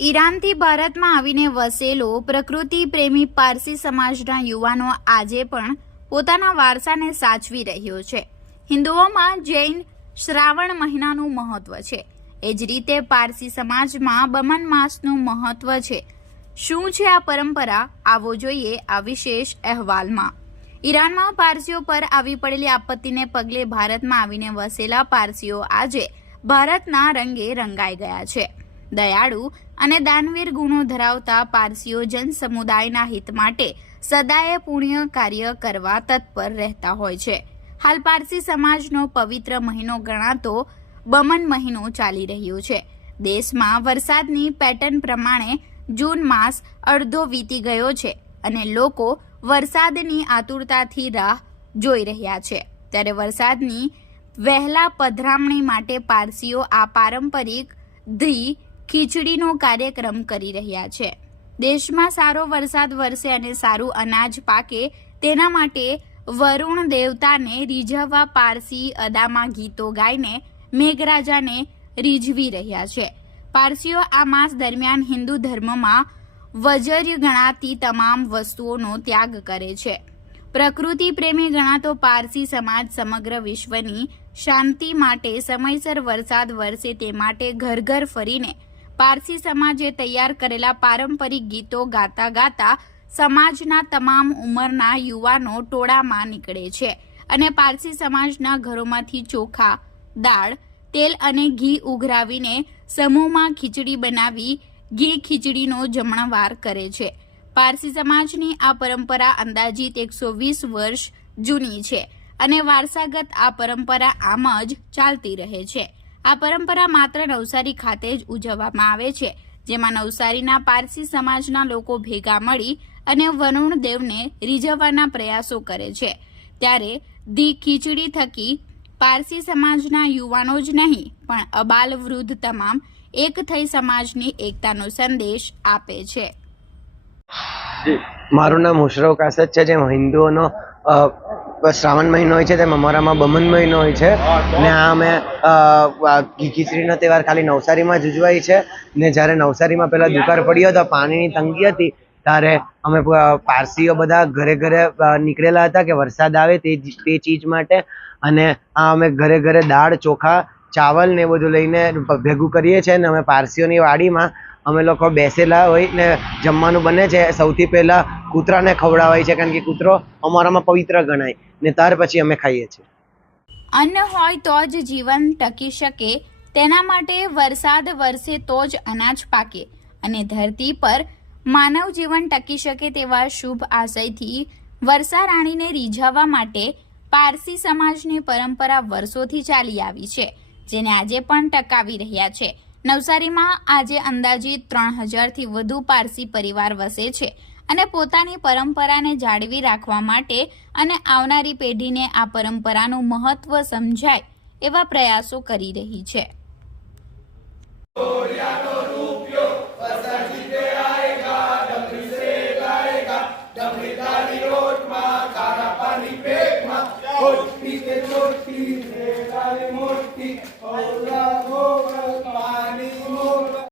ઈરાનથી ભારતમાં આવીને વસેલો પ્રકૃતિ પ્રેમી પારસી સમાજના યુવાનો આજે પણ પોતાના વારસાને સાચવી રહ્યો છે। હિન્દુઓમાં જૈન શ્રાવણ મહિનાનું મહત્વ છે, એ જ રીતે પારસી સમાજમાં બમન માસનું મહત્વ છે। શું છે આ પરંપરા? આવો જોઈએ આ વિશેષ અહેવાલમાં। ઈરાનમાં પારસીઓ પર આવી પડેલી આપત્તિને પગલે ભારતમાં આવીને વસેલા પારસીઓ આજે ભારતના રંગે રંગાઈ ગયા છે। દયાળુ અને દાનવીર ગુણો ધરાવતા પારસીઓ જન સમુદાયના હિત માટે સદાય પુણ્ય કાર્ય કરવા તત્પર રહેતા હોય છે। હાલ પારસી સમાજનો પવિત્ર મહિનો ગણાતો બમન મહિનો ચાલી રહ્યો છે। દેશમાં વરસાદની પેટર્ન પ્રમાણે જૂન માસ અડધો વીતી ગયો છે અને લોકો વરસાદની આતુરતાથી રાહ જોઈ રહ્યા છે। ત્યારે વરસાદની વહેલા પધરામણી માટે પારસીઓ આ પારંપરિક ખીચડીનો કાર્યક્રમ કરી રહ્યા છે। દેશમાં સારો વરસાદ વરસે અને સારું અનાજ પાકે તેના માટે વરુણ દેવતાને રીઝવવા પારસી અદામાં ગીતો ગાઈને મેઘરાજાને રીઝવી રહ્યા છે। પારસીઓ આ માસ દરમિયાન હિન્દુ ધર્મમાં વજર્ય ગણાતી તમામ વસ્તુઓનો ત્યાગ કરે છે। પ્રકૃતિ પ્રેમી ગણાતો પારસી સમાજ સમગ્ર વિશ્વની શાંતિ માટે સમયસર વરસાદ વરસે તે માટે ઘર ઘર ફરીને પારસી સમાજે તૈયાર કરેલા પારંપરિક ગીતો ગાતા ગાતા સમાજના તમામ ઉંમરના યુવાનો ટોળામાં નીકળે છે અને પારસી સમાજના ઘરોમાંથી ચોખા, દાળ, તેલ અને ઘી ઉઘરાવીને સમૂહમાં ખીચડી બનાવી ઘી ખીચડીનો જમણવાર કરે છે। પારસી સમાજની આ પરંપરા અંદાજિત 120 વર્ષ જૂની છે અને વારસાગત આ પરંપરા આમ જ ચાલતી રહે છે। આ પરંપરા માત્ર નવસારી ખાતે જ ઉજવવામાં આવે છે, જેમાં નવસારીના પારસી સમાજના લોકો ભેગા મળી અને વરુણ દેવને રીઝવવાના પ્રયાસો કરે છે। ત્યારે ખીચડી થકી પારસી સમાજના યુવાનો જ નહીં પણ અબાલ વૃદ્ધ તમામ એક થઈ સમાજની એકતાનો સંદેશ આપે છે। મારું નામ મુશરફ કાસદ છે। જેમ હિન્દુઓનો શ્રાવણ મહિનો હોય છે તેમ અમારામાં બમન મહિનો હોય છે ને આ અમે ખીચડીનો તહેવાર ખાલી નવસારીમાં જ ઉજવાય છે ને જ્યારે નવસારીમાં પહેલા દુકાળ પડ્યો હતો, પાણીની તંગી હતી, ત્યારે અમે પારસીઓ બધા ઘરે ઘરે નીકળેલા હતા કે વરસાદ આવે તે ચીજ માટે અને આ અમે ઘરે ઘરે દાળ, ચોખા, ચાવલ ને બધું લઈને ભેગું કરીએ છીએ ને અમે પારસીઓની વાડીમાં અમે લોકો બેસેલા હોય ને જમવાનું બને છે। સૌથી પહેલા કૂતરાને ખવડાવાય છે કારણ કે કૂતરો અમારામાં પવિત્ર ગણાય ને ત્યાર પછી અમે ખાઈએ છીએ। અન્ન હોય તો જ જીવન ટકી શકે, તેના માટે વરસાદ વરસે તો જ અનાજ પાકે અને ધરતી પર માનવ જીવન ટકી શકે તેવા શુભ આશયથી વર્ષા રાણીને રીઝવવા માટે પારસી સમાજની પરંપરા વર્ષોથી ચાલી આવી છે, જેને આજે પણ ટકાવી રહ્યા છે। નવસારીમાં આજે અંદાજિત 3000થી વધુ પારસી પરિવાર વસે છે અને પોતાની પરંપરાને જાળવી રાખવા માટે અને આવનારી પેઢીને આ પરંપરાનું મહત્વ સમજાય એવા પ્રયાસો કરી રહી છે। डमरी